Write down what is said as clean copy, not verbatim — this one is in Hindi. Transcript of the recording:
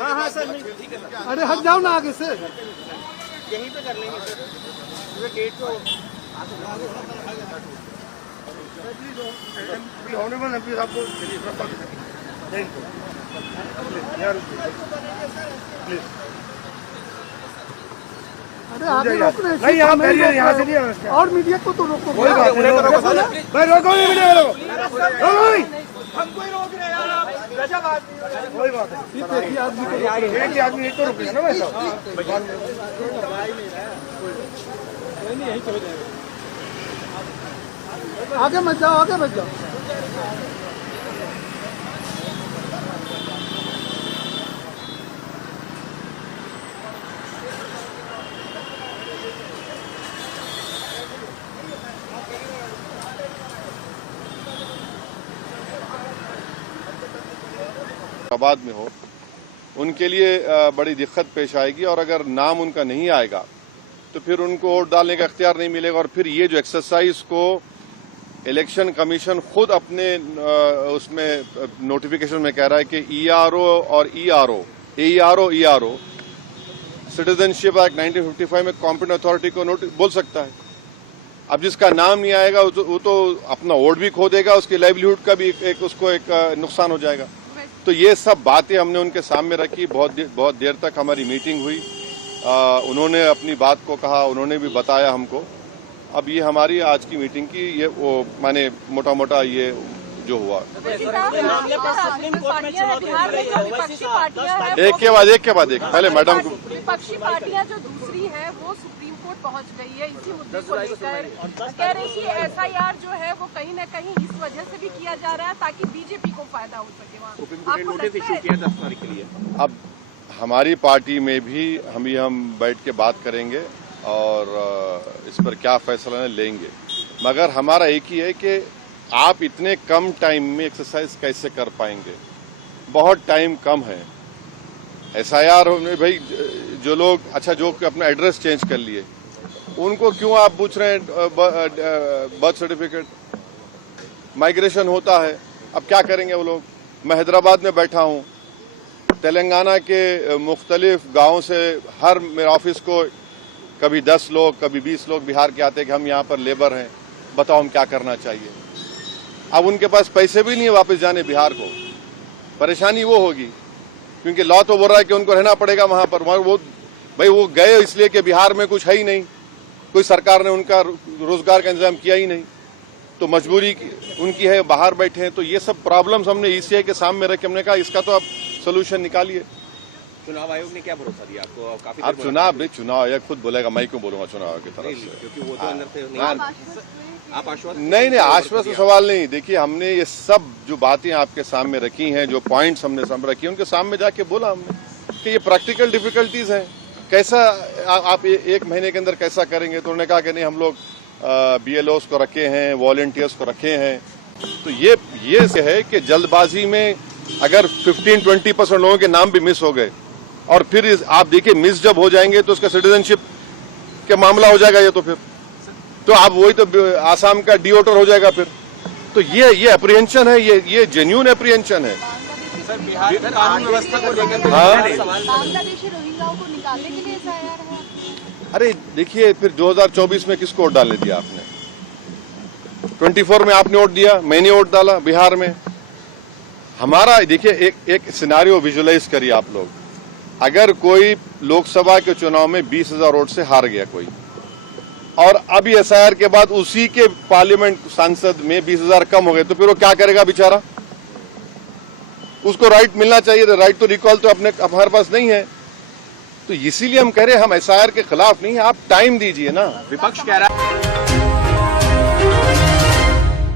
हाँ हाँ सर, अरे हट जाओ ना आगे से, यहीं पे कर लेंगे सर, गेट को ऑनरेबल एमपी साहब को प्लीज। अरे आगे रोक रहे नहीं, यहाँ से नहीं, और मीडिया को तो रोको। कोई बात नहीं, रोको मीडिया को, हमको ही रोक रहे हैं आप, गजब आदमी। कोई बात नहीं, एक ही आदमी एक तो रुकेगा ना भाई साहब, यही चले जाएगा। आगे मत जाओ, आगे मत जाओ। आबाद में हो, उनके लिए बड़ी दिक्कत पेश आएगी और अगर नाम उनका नहीं आएगा तो फिर उनको वोट डालने का इख्तियार नहीं मिलेगा। और फिर ये जो एक्सरसाइज को इलेक्शन कमीशन खुद अपने उसमें नोटिफिकेशन में कह रहा है कि ईआरओ और ईआरओ सिटीजनशिप एक्ट 1955 में कॉम्पिटेंट अथॉरिटी को बोल सकता है। अब जिसका नाम नहीं आएगा वो तो अपना वोट भी खो देगा, उसकी लाइवलीहुड का भी उसको एक नुकसान हो जाएगा। तो ये सब बातें हमने उनके सामने रखी, बहुत देर तक हमारी मीटिंग हुई, उन्होंने अपनी बात को कहा, उन्होंने भी बताया हमको। अब ये हमारी आज की मीटिंग की ये वो माने मोटा मोटा ये जो हुआ। एक के बाद एक पहले मैडम को, विपक्षी पार्टियां जो दूसरी है वो सुप्रीम कोर्ट पहुंच गई है इसी मुद्दे को लेकर, कह रही कि एसआईआर जो है वो कहीं न कहीं इस वजह से भी किया जा रहा है ताकि बीजेपी को फायदा हो सके। अब हमारी पार्टी में भी हम बैठ के बात करेंगे और इस पर क्या फैसला लेंगे, मगर हमारा एक ही है कि आप इतने कम टाइम में एक्सरसाइज कैसे कर पाएंगे, बहुत टाइम कम है। एसआईआर में भाई जो लोग जो अपना एड्रेस चेंज कर लिए उनको क्यों आप पूछ रहे हैं बर्थ सर्टिफिकेट, माइग्रेशन होता है, अब क्या करेंगे वो लोग। मैं हैदराबाद में बैठा हूँ, तेलंगाना के मुख्तलिफ गाँव से हर मेरे ऑफिस को कभी 10 लोग कभी 20 लोग बिहार के आते हैं कि हम यहाँ पर लेबर हैं, बताओ हम क्या करना चाहिए। अब उनके पास पैसे भी नहीं है वापस जाने बिहार को, परेशानी वो होगी क्योंकि लॉ तो बोल रहा है कि उनको रहना पड़ेगा वहां पर। वो गए इसलिए कि बिहार में कुछ है ही नहीं, कोई सरकार ने उनका रोजगार का इंतजाम किया ही नहीं, तो मजबूरी उनकी है, बाहर बैठे हैं। तो ये सब प्रॉब्लम्स हमने ईसीआई के सामने रखे, हमने कहा इसका तो आप सोल्यूशन निकालिए। चुनाव आयोग ने क्या भरोसा दिया आपको? काफी आप चुनाव आयोग खुद बोलेगा, मैं क्यों बोलूंगा चुनाव आयोग की तरफ से, क्योंकि वो तो अंदर से आप आश्वस्त नहीं आश्वस्त सवाल नहीं। देखिए हमने ये सब जो बातें आपके सामने रखी हैं, जो पॉइंट्स हमने सामने रखी हैं, उनके सामने जाके बोला हमने कि ये प्रैक्टिकल डिफिकल्टीज हैं, कैसा आप एक महीने के अंदर कैसा करेंगे। तो उन्होंने कहा कि नहीं हम लोग बीएलओस को रखे हैं, वॉलंटियर्स को रखे हैं। तो ये है कि जल्दबाजी में अगर 15-20% लोगों के नाम भी मिस हो गए और फिर आप देखिए मिस जब हो जाएंगे तो उसका सिटीजनशिप का मामला हो जाएगा। ये तो आप वही तो आसाम का डिओटर हो जाएगा फिर। तो ये अप्रीहेंशन है, ये जेन्युइन अप्रीहेंशन है। सर बिहार कानून व्यवस्था को लेकर बांग्लादेशी रोहिंग्याओं को निकालने के लिए एसआईआर है। अरे देखिए फिर 2024 में किसको वोट डालने दिया आपने? 24 में आपने वोट दिया, मैंने वोट डाला बिहार में। हमारा देखिए एक सिनारियो विजुअलाइज करिए आप लोग, अगर कोई लोकसभा के चुनाव में 20,000 वोट से हार गया कोई, और अभी एसआईआर के बाद उसी के पार्लियामेंट सांसद में 20,000 कम हो गए, तो फिर वो क्या करेगा बेचारा? उसको राइट मिलना चाहिए, राइट तो रिकॉल तो हमारे पास नहीं है। तो इसीलिए हम कह रहे हैं हम एसआईआर के खिलाफ नहीं है, आप टाइम दीजिए ना। विपक्ष कह रहा है